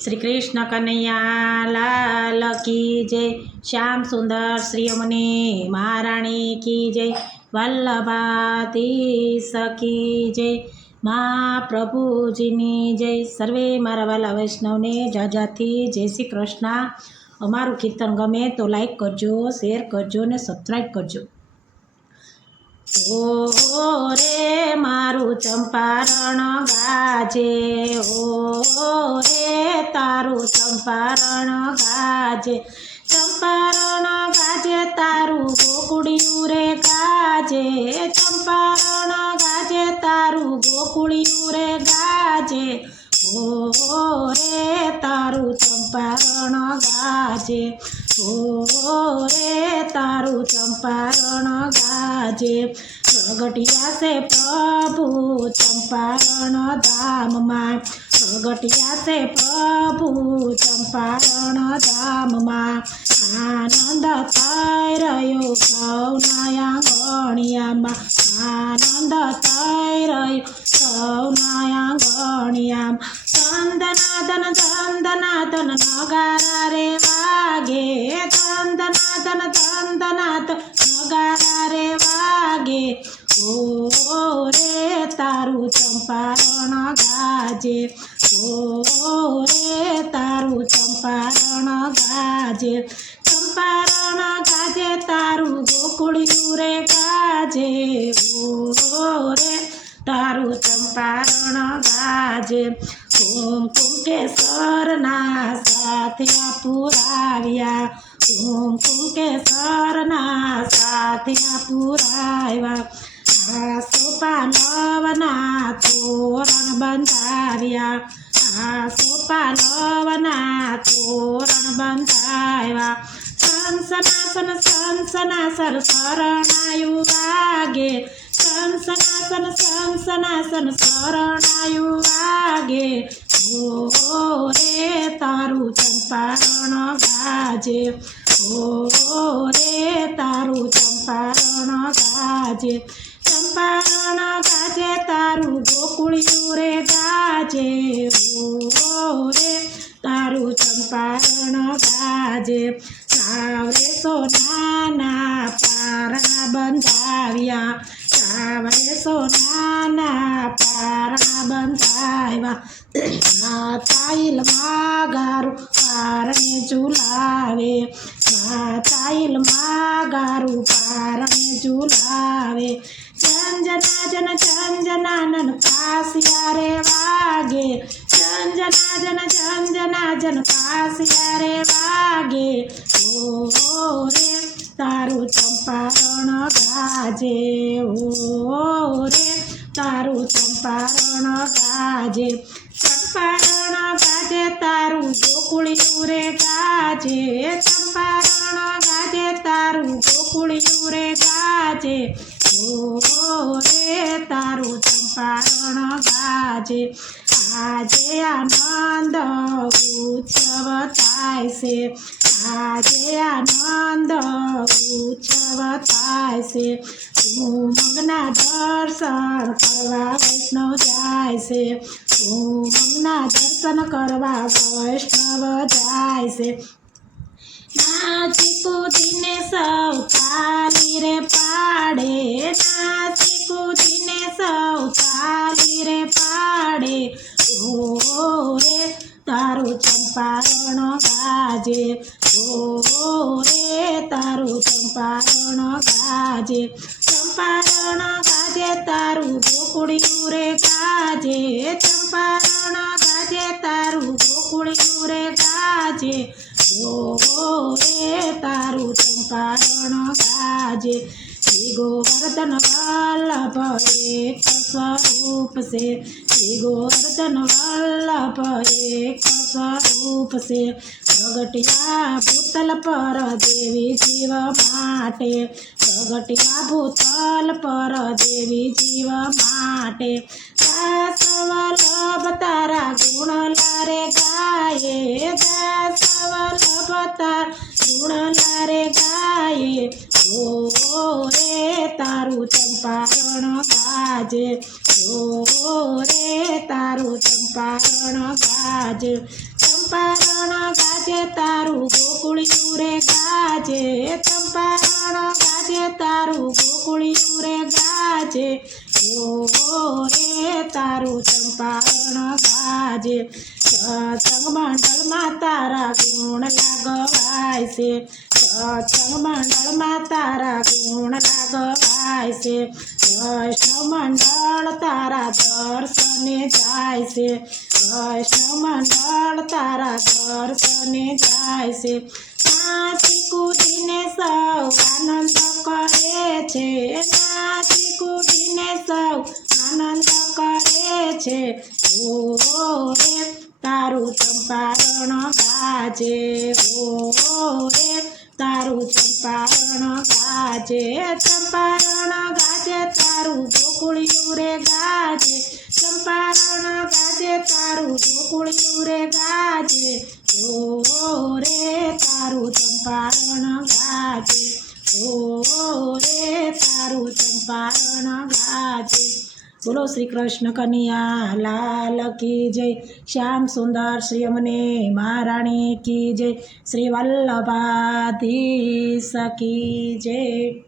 શ્રી કૃષ્ણ કનૈયા લાલ કી જય. શ્યામ સુંદર શ્રી અમને મહારાણી કી જય. વલ્લભાતી સખી જય. મા પ્રભુજીની જય. સર્વે મારા વાલા વૈષ્ણવને જાજાથી જય શ્રી કૃષ્ણ. અમારું કીર્તન ગમે તો લાઈક કરજો શેર કરજો ને સબસ્ક્રાઈબ કરજો. ઓ રે મારું ચંપારણ ગાજે ઓ ચંપારણ ગાજે ચંપારણ ગાજે, તારું ગોકુળિયું રે ગાજે, ચંપારણ ગાજે, તારું ગોકુળિયું રે ગાજે ઓ રે, તારું ચંપારણ ગાજે ઓ રે, તારું ચંપારણ ગાજે. પ્રગટ્યા છે પ્રભુ ચંપારણ ધામમાં. પ્રગટ્યા છે પ્રભુ ચંપારણ ધામમાં. આનંદ થઈ રહ્યો સૌના આંગણિયામાં આનંદ થઈ રહ્યો સૌના આંગણિયામાં ચંદનાદન ચંદનાદન નગારા રે વાગે. ચંદનાદન, ચંદનાદ નગારા રે વાગે. ઓ રે તારું ચંપારણ ગાજે. ઓ રે તારું ચંપારણ ગાજે ચંપારણ ગાજે, તારું ગોકુળિયું રે ગાજે ઓ રે તારું ચંપારણ ગાજે. કુમકુમ કેસરના સાથે પુરાવ્યા કુમકુમ કેસરના સાથે પુરાવ્યા. આ સોપા નવના તોરણ બંધાવ્યા આ સોપા નવના તોરણ બંધાવ્યા સંસનાસન સંસનાસન શરણાયુ વાગે સંસનાસન સંસનાસન શરણાયુ વાગે ઓ રે તારું ચંપારણ ગાજે. ઓ રે તારું ચંપારણ ગાજે ચંપારણ ગાજે, તારું ગોકુળિયું રે ગાજે ઓ રે તારું ચંપારણ ગાજે. સાવરે સોનાના પારા બંધાવ્યા સાવરે સોનાના પારણા બંધાવ્યા માતાઈલ માગારું પારણે ઝુલાવે માતાઈલ માગારું પારણે ઝુલાવે ચંજનાજન ચંજનાનન કાસિયા રે વાગે ચંજનાજન ચંજનાજન કાસિયા રે વાગે ઓ રે તારું ચંપારણ ગાજે. ઓ રે, તારું ચંપારણ ગાજે. ચંપારણ ગાજે, તારું ગોકુળિયું રે ગાજે. ચંપારણ ગાજે, તારું ગોકુળિયું રે ગાજે. ઓ રે, તારું ચંપારણ ગાજે. આજે આનંદ ઉત્સવ થાય છે. આજે આનંદ થાય છે. ઉમંગના દર્શન કરવા વૈષ્ણવ જાય છે. ઉમંગના દર્શન કરવા વૈષ્ણવ જાય છે. નાચી કૂદીને સૌ તારી રે તારું ચંપારણ ગાજે. ઓ રે તારું ચંપારણ ગાજે. ચંપારણ ગાજે, તારું ગોકુળિયું રે ગાજે. ચંપારણ ગાજે, તારું ગોકુળિયું રે ગાજે. ઓ રે તારું ચંપારણ ગાજે. શ્રી ગોવર્ધન વલ્લભ એક સ્વરૂપ છે. ગોવર્ધન વલ્લભ એક સ્વરૂપ છે પ્રગટ્યા ભૂતલ પર દેવી જીવ માટે પ્રગટ્યા ભૂતલ પર દેવી જીવ માટે. દાસવલ્લભ તારા ગુણ લારે ગાયે દાસવલ્લભ તાર ગુણ લારે ગાયે. ઓ તારું ચંપારણ ગાજે ઓ રે તારું ચંપારણ ગાજ ચંપા ચંપારણ ગાજે તારું ગોકુળિયું રે ગાજે, ચંપારણ ગાજે તારું ગોકુળિયું રે ગાજે ઓ રે તારું ચંપારણ ગાજે મંડળમાં તારા ગુણ લાગવાય છે. સત્સંગ મંડળમાં તારા ગુણ લાગવાય છે. વૈષ્ણવ મંડળ તારા દર્શને જાય છે. વૈષ્ણવ મંડળ તારા દર્શને જાય છે. નાથી કૂદીને સૌ આનંદ કરે છે. નાથી કૂદીને સૌ આનંદ કરે છે. ઓ રે તારું ચંપારણ ગાજે ઓ રે તારું ચંપારણ ગાજે ચંપારણ ગાજે, તારું ગોકુળિયું રે ગાજે. ચંપારણ ગાજે, તારું ગોકુળિયું રે ગાજે. ઓ રે તારું ચંપારણ ગાજે. ઓ રે તારું ચંપારણ ગાજે. બોલો શ્રી કૃષ્ણ કનૈયા, લાલ કી જય, શ્યામ સુંદર શ્રી અમને, મહારાણી કી જય, શ્રી વલ્લભાધીશ સકી જય.